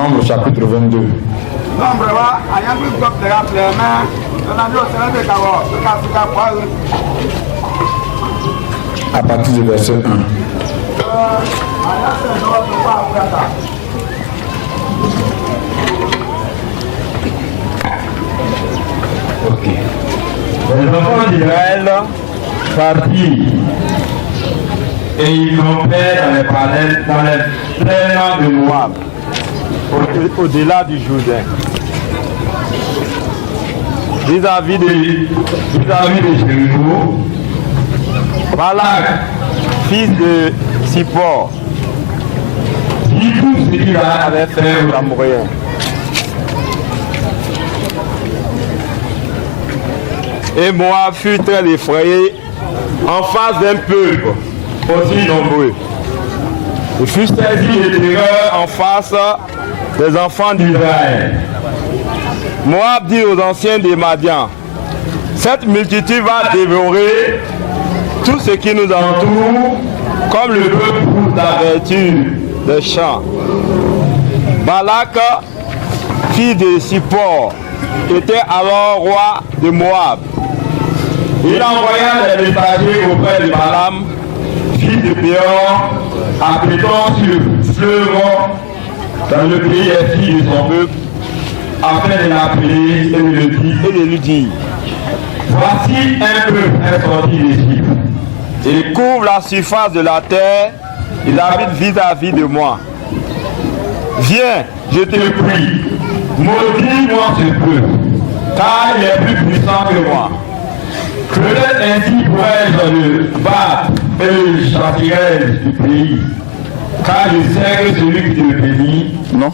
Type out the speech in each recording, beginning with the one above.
Nombre chapitre 22. À partir du verset 1. Ok. Les enfants d'Israël partirent et ils campaient dans les plaines de Moab, au-delà du Jourdain, vis-à-vis de Jéricho. Balak, fils de Sippor, dit tout ce qu'il avait fait aux Amoréens. Et Moab fut très effrayé en face d'un peuple aussi nombreux. Il fut saisi de terreur en face des enfants d'Israël. Moab dit aux anciens des Madian, cette multitude va dévorer tout ce qui nous entoure, comme le peuple pousse la verdure des champs. Balak, fils de Sippor, était alors roi de Moab. Il envoya des messagers auprès de Balaam, fils de Béor, appelant sur le fleuve dans le pays des filles de son peuple, afin de l'appeler et de lui dire, voici un peuple est sorti d'Égypte. Il couvre la surface de la terre, il habite vis-à-vis de moi. Viens, je te prie, maudis-moi ce peuple, car il est plus puissant que moi. Peut-être ainsi pourrais-je le battre et le châtirai du pays, car je sais que celui qui te bénit, non,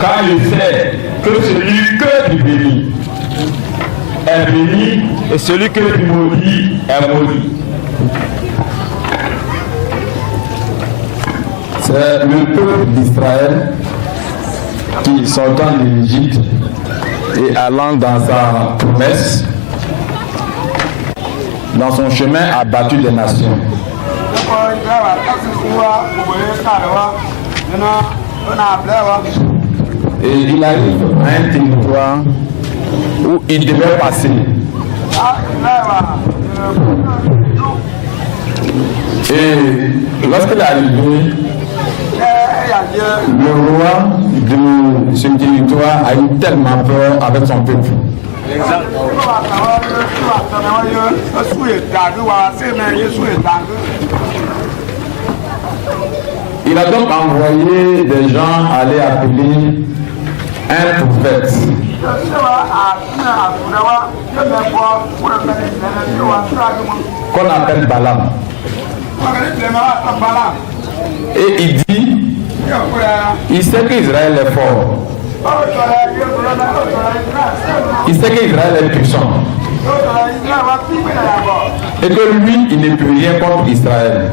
car je sais que celui que tu bénis est béni et celui que tu maudis est maudit. C'est le peuple d'Israël qui, sortant de l'Égypte et allant dans sa promesse, dans son chemin, a battu les nations. Et il arrive à un territoire où il devait passer. Et lorsqu'il est arrivé, le roi de ce territoire a eu tellement peur avec son peuple. Il a donc envoyé des gens aller appeler un prophète qu'on appelle Balaam. Et il dit, il sait qu'Israël est fort. Il sait qu'Israël est puissant. Et que lui, il ne peut rien contre Israël.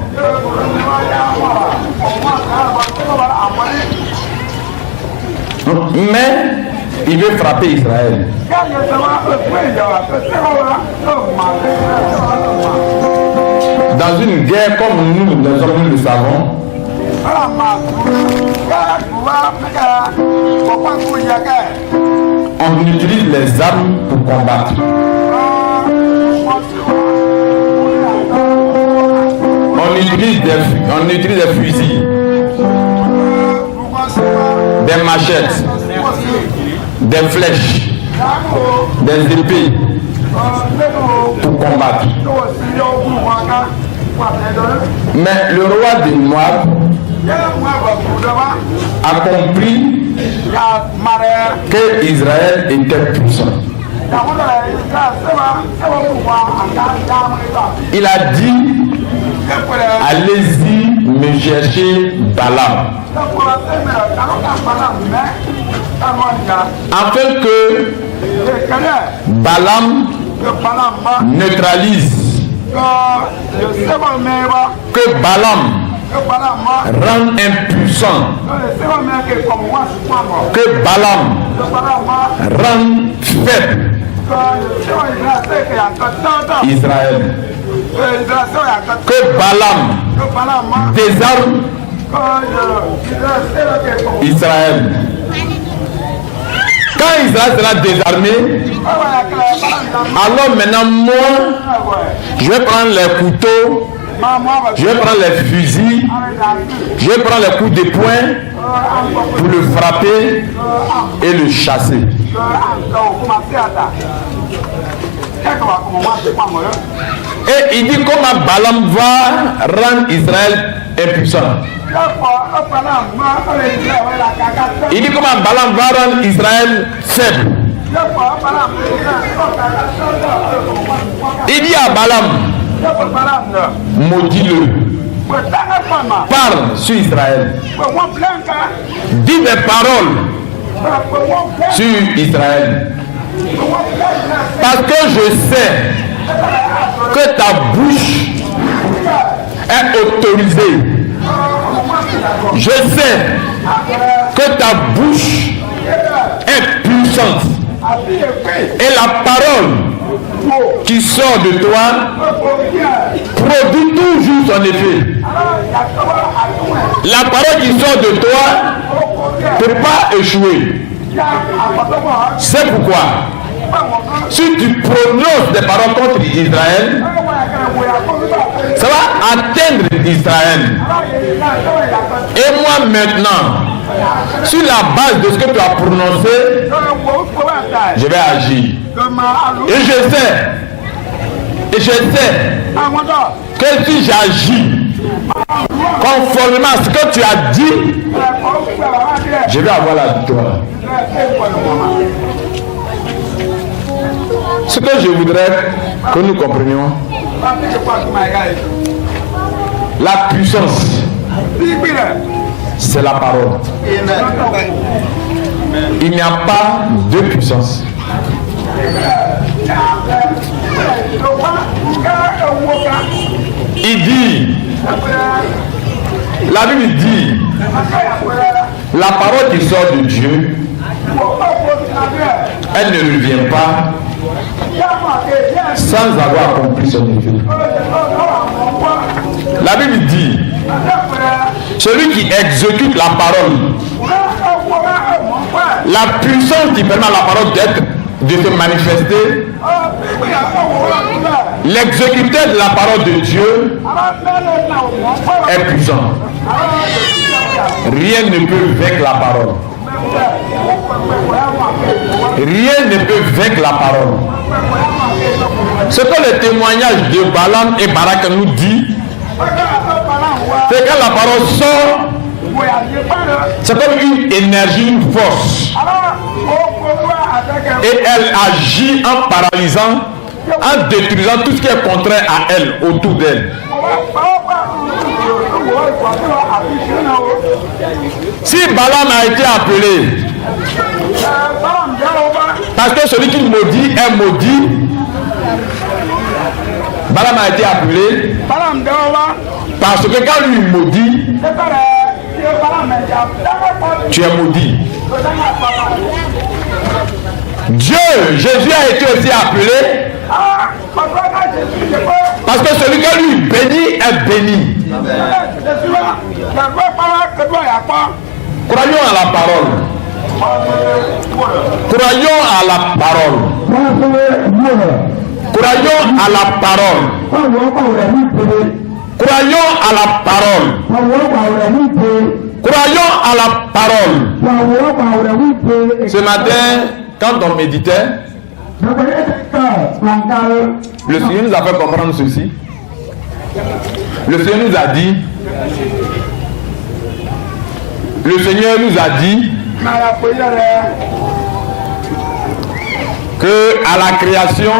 Mais il veut frapper Israël. Dans une guerre comme nous, les hommes, nous le savons, on utilise les armes pour combattre. On utilise des fusils, des machettes, des flèches, des épées pour combattre. Mais le roi de Moab a compris que Israël était puissant. Il a dit, allez-y me chercher Balaam, afin que Balaam neutralise, que Balaam rende impuissant, que Balaam rende faible Israël, que Balaam désarme Israël. Quand Israël sera désarmé, alors maintenant moi, je vais prendre les couteaux, je vais prendre les fusils, je vais prendre les coups de poing pour le frapper et le chasser. Et il dit comment Balaam va rendre Israël impuissant. Il dit comment Balaam va rendre Israël faible. Il dit à Balaam, maudis-le. Parle sur Israël. Dis des paroles sur Israël. Parce que je sais que ta bouche est autorisée. Je sais que ta bouche est puissante. Et la parole qui sort de toi produit toujours son effet. La parole qui sort de toi ne peut pas échouer. C'est pourquoi, si tu prononces des paroles contre Israël, ça va atteindre Israël. Et moi maintenant, sur la base de ce que tu as prononcé, je vais agir. Et je sais que si j'agis conformément à ce que tu as dit, je vais avoir la victoire. Ce que je voudrais que nous comprenions, la puissance, c'est la parole. Il n'y a pas de puissance. Il dit, la Bible dit, la parole qui sort de Dieu, elle ne revient pas sans avoir accompli son effet. La Bible dit, celui qui exécute la parole, la puissance qui permet à la parole de se manifester, l'exécuteur de la parole de Dieu est puissant. Rien ne peut vaincre la parole. Rien ne peut vaincre la parole. Ce que le témoignage de Balaam et Barak nous dit, c'est que la parole sort, c'est comme une énergie, une force. Et elle agit en paralysant, en détruisant tout ce qui est contraire à elle, autour d'elle. Si Balaam a été appelé, parce que celui qui maudit est maudit, Balaam a été appelé parce que quand lui maudit, tu es maudit. Dieu, Jésus a été aussi appelé parce que celui qui lui bénit est béni. Croyons à la parole. Croyons à la parole. Croyons à la parole. Croyons à la parole. Croyons à la parole. Ce matin, quand on méditait, le Seigneur nous a fait comprendre ceci. Le Seigneur nous a dit, que à la création,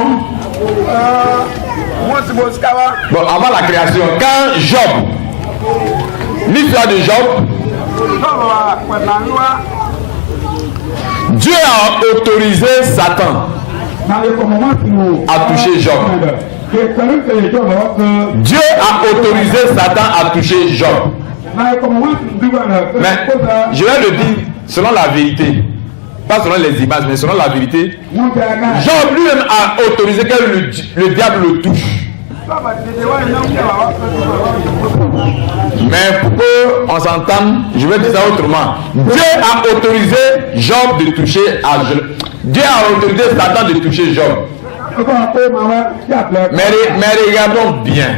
bon, avant la création, quand Job, l'histoire de Job, Dieu a autorisé Satan à toucher Job. Dieu a autorisé Satan à toucher Job. Mais je vais le dire selon la vérité, pas selon les images, mais selon la vérité. Job lui-même a autorisé que le diable le touche. Mais pour qu'on s'entende, je vais dire ça autrement. Dieu a autorisé Job de toucher à Job. Dieu a autorisé Satan de toucher Job. Mais regardons bien.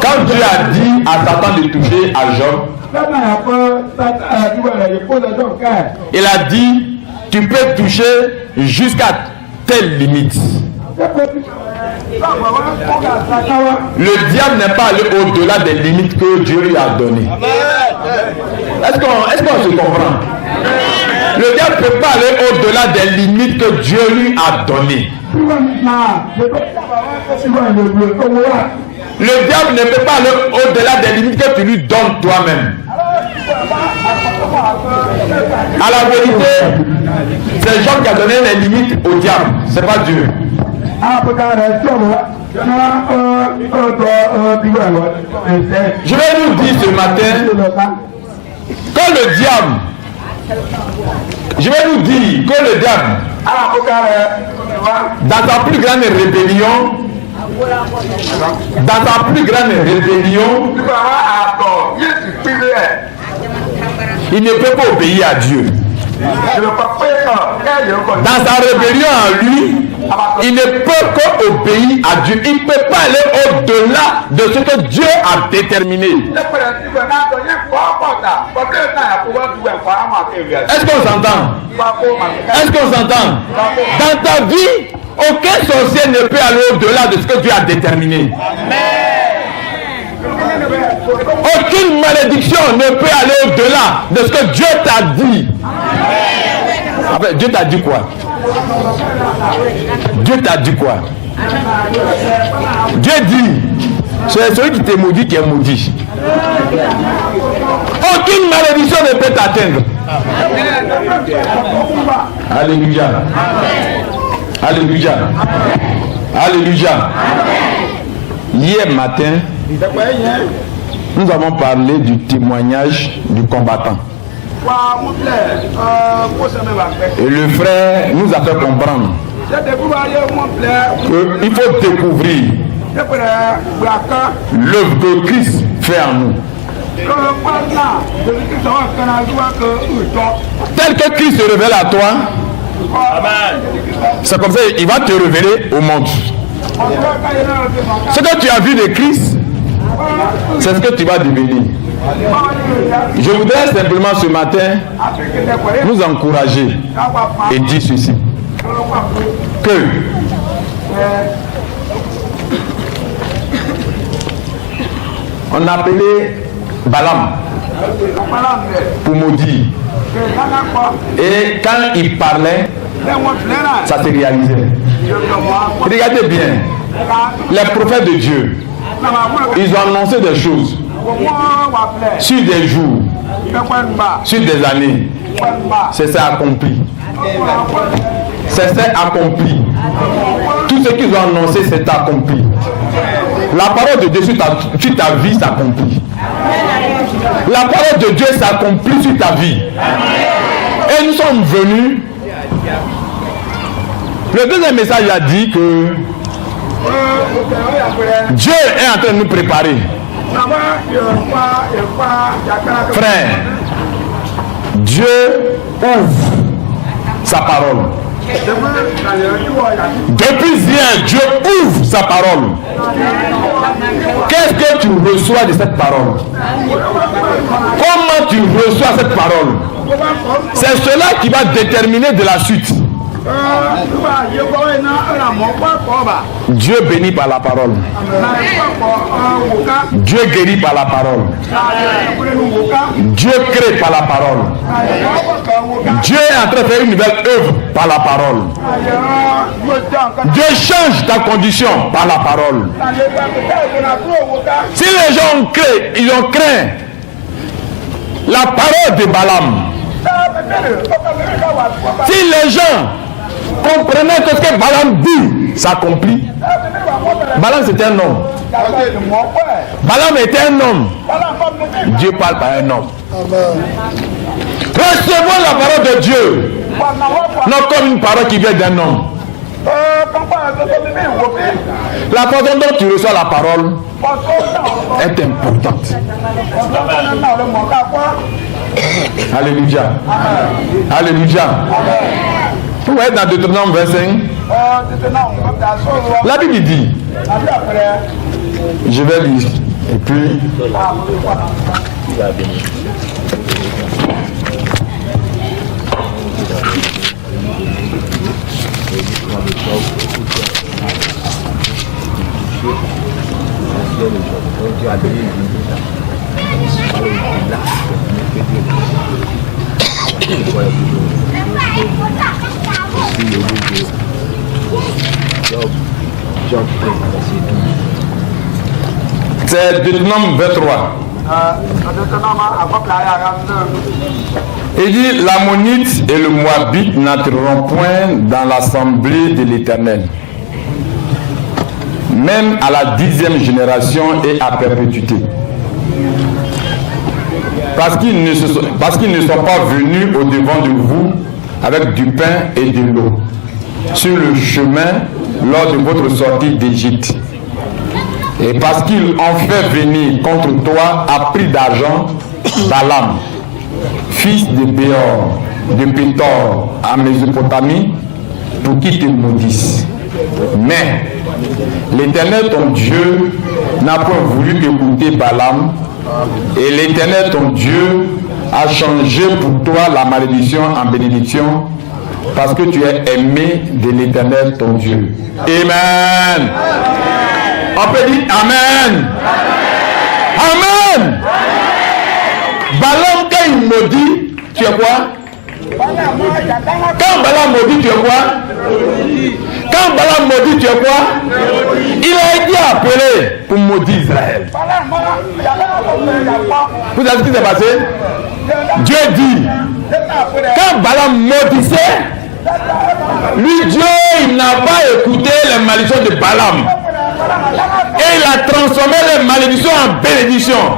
Quand Dieu a dit à Satan de toucher à Job, il a dit, tu peux toucher jusqu'à telle limite. Le diable n'est pas allé au-delà des limites que Dieu lui a données. Est-ce qu'on se comprend? Le diable ne peut pas aller au-delà des limites que Dieu lui a données. Le diable ne peut pas aller au-delà des limites que tu lui donnes toi-même. À la vérité, c'est Job qui a donné les limites au diable, c'est pas Dieu. Je vais nous dire ce matin, quand le diable, je vais nous dire que le diable, dans sa plus grande rébellion, il ne peut pas obéir à Dieu. Dans sa rébellion à lui, il ne peut qu'obéir à Dieu. Il ne peut pas aller au-delà de ce que Dieu a déterminé. Est-ce qu'on s'entend? Dans ta vie, aucun sorcier ne peut aller au-delà de ce que Dieu a déterminé. Aucune malédiction ne peut aller au-delà de ce que Dieu t'a dit. Enfin, Dieu t'a dit quoi? Dieu t'a dit quoi? Dieu dit, c'est celui qui te maudit qui est maudit. Aucune malédiction ne peut t'atteindre. Alléluia. Alléluia. Alléluia. Hier matin, nous avons parlé du témoignage du combattant. Et le frère nous a fait comprendre qu'il faut découvrir l'œuvre que Christ fait en nous. Tel que Christ se révèle à toi, c'est comme ça qu'il va te révéler au monde. Ce que tu as vu de Christ, c'est ce que tu vas devenir. Je voudrais simplement ce matin nous encourager et dire ceci, que on appelait Balaam pour maudire, et quand il parlait, ça se réalisait. Regardez bien, les prophètes de Dieu, ils ont annoncé des choses sur des jours, sur des années. C'est ça accompli. C'est ça accompli. Tout ce qu'ils ont annoncé, c'est accompli. La parole de Dieu sur ta vie s'accomplit. La parole de Dieu s'accomplit sur ta vie. Et nous sommes venus. Le deuxième message a dit que Dieu est en train de nous préparer. Frère, Dieu ouvre sa parole. Depuis hier, Dieu ouvre sa parole. Qu'est-ce que tu reçois de cette parole? Comment tu reçois cette parole? C'est cela qui va déterminer de la suite. Dieu bénit par la parole. Dieu guérit par la parole. Dieu crée par la parole. Dieu est en train de faire une nouvelle œuvre par la parole. Dieu change ta condition par la parole. Si les gens ont créé, ils ont craint la parole de Balaam. Si les gens comprenaient que ce que Balaam dit s'accomplit. Balaam c'était un homme. Balaam était un homme. Dieu parle par un homme. Recevons la parole de Dieu, non comme une parole qui vient d'un homme. La façon dont tu reçois la parole est importante. Alléluia. Alléluia. Vous voyez dans Deutéronome 25, la Bible dit, je vais lire, et puis... C'est Deutéronome 23. Il dit, l'Ammonite et le Moabite n'entreront point dans l'assemblée de l'Éternel, même à la 10e génération et à perpétuité. Parce qu'ils ne sont pas venus au devant de vous avec du pain et de l'eau sur le chemin lors de votre sortie d'Égypte. Et parce qu'ils ont fait venir contre toi à prix d'argent Balaam, fils de Béor, de Pétor, à Mésopotamie, pour qu'ils te maudissent. Mais l'Éternel ton Dieu n'a point voulu écouter Balaam, et l'Éternel ton Dieu a changé pour toi la malédiction en bénédiction, parce que tu es aimé de l'Éternel ton Dieu. Amen. On peut dire Amen. Amen. Balaam, quand il maudit, tu es quoi? Quand Balaam maudit, tu es quoi? Quand Balaam maudit, tu es quoi? Il a été appelé pour maudire Israël. Vous savez ce qui s'est passé? Dieu dit, quand Balaam maudissait, lui Dieu, il n'a pas écouté les malédictions de Balaam. Et il a transformé les malédictions en bénédictions.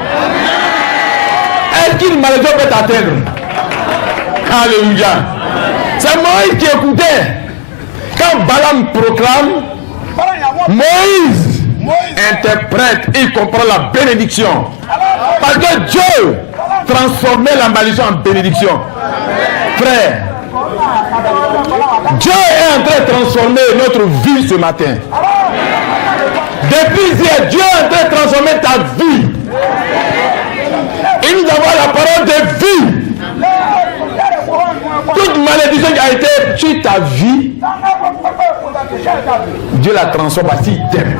Est-ce qu'une malédiction peut t'atteindre? Alléluia. C'est Moïse qui écoutait. Quand Balaam proclame, Moïse interprète, il comprend la bénédiction. Parce que Dieu transformait la malédiction en bénédiction. Frère, Dieu est en train de transformer notre vie ce matin. Depuis hier, Dieu est en train de transformer ta vie. Et nous avons la parole de vie. Toute malédiction qui a été sur ta vie, Dieu la transforme parce qu'il t'aime.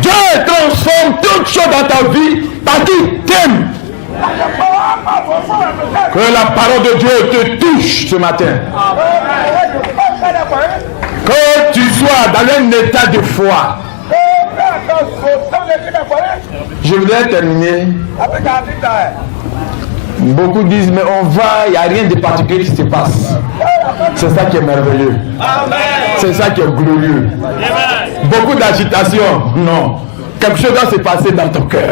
Dieu transforme toute chose dans ta vie parce qu'il t'aime. Que la parole de Dieu te touche ce matin. Que tu sois dans un état de foi. Je voudrais terminer. Beaucoup disent, mais on va, il n'y a rien de particulier qui se passe. C'est ça qui est merveilleux. C'est ça qui est glorieux. Beaucoup d'agitation, non. Quelque chose doit se passer dans ton cœur.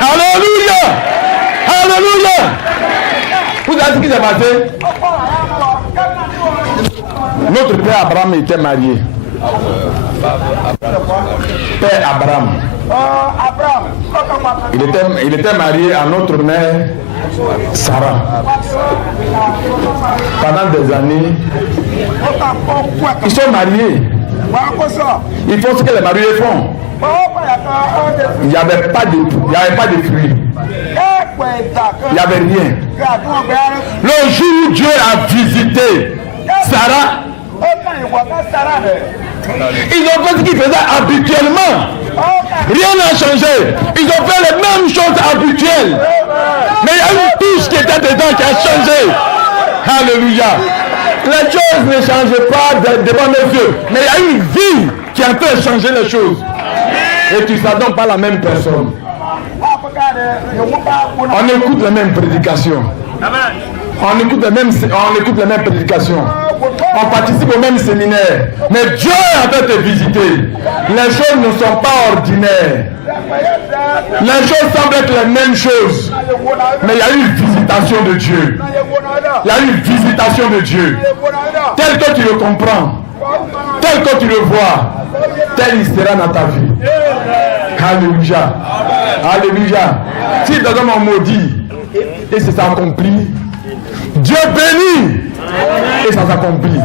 Alléluia! Alléluia! Vous savez ce qui s'est passé? Notre père Abraham était marié. Père Abraham. Il était marié à notre mère Sarah. Pendant des années, ils sont mariés. Ils font ce que les mariés font. Il n'y avait pas de fruits. Il n'y avait rien. Le jour où Dieu a visité Sarah, ils ont fait ce qu'ils faisaient habituellement. Rien n'a changé. Ils ont fait les mêmes choses habituelles. Mais il y a une touche qui était dedans qui a changé. Alléluia. Les choses ne changent pas devant nos yeux. Mais il y a une vie qui est en train de changer les choses. Et tu ne s'adonnes pas la même personne. On écoute la même prédication. On écoute les mêmes prédications. On participe au même séminaire. Mais Dieu est en train de te visiter. Les choses ne sont pas ordinaires. Les choses semblent être les mêmes choses. Mais il y a eu une visitation de Dieu. Il y a eu une visitation de Dieu. Tel que tu le comprends, tel que tu le vois, tel il sera dans ta vie. Alléluia. Alléluia. Si dans un maudit et ça s'accomplit, Dieu bénit et ça s'accomplit.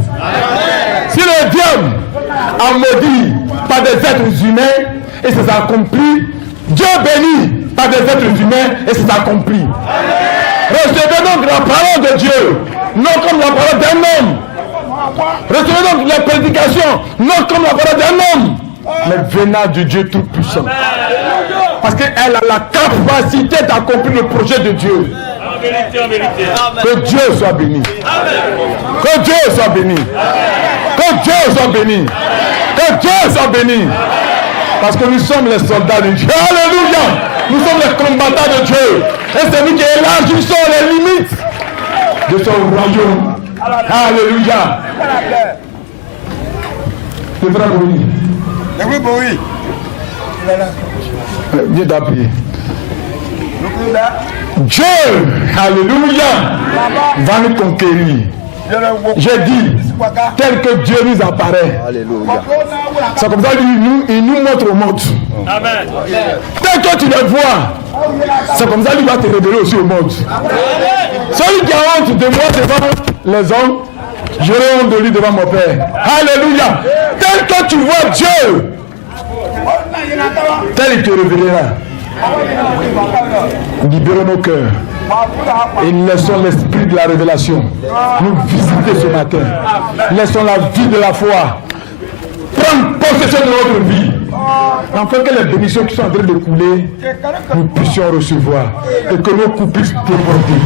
Si le diable a maudit par des êtres humains et ça s'accomplit, Dieu bénit par des êtres humains et ça s'accomplit. Recevez donc la parole de Dieu, non comme la parole d'un homme. Recevez donc la prédication, non comme la parole d'un homme, mais venant du Dieu Tout-Puissant. Parce qu'elle a la capacité d'accomplir le projet de Dieu. Que Dieu soit béni. Que Dieu soit béni. Que Dieu soit béni. Que Dieu soit béni. Parce que nous sommes les soldats de Dieu. Alléluia. Nous sommes les combattants de Dieu. Et c'est nous qui élargissons les limites de son royaume. Alléluia. Le frère Boui. Oui, Boui. Dieu d'appuyer. Dieu, alléluia, va nous conquérir. J'ai dit, tel que Dieu nous apparaît. Alléluia. C'est comme ça qu'il nous montre au monde. Amen. Tel que tu le vois, c'est comme ça qu'il va te révéler aussi au monde. Celui qui a honte de moi devant les hommes, j'aurai honte de lui devant mon Père. Alléluia. Tel que tu vois Dieu, tel il te révélera. Libérons nos cœurs et laissons l'esprit de la révélation nous visiter ce matin. Laissons la vie de la foi prendre possession de notre vie, afin que les bénédictions qui sont en train de couler, nous puissions recevoir et que nos coups puissent déborder.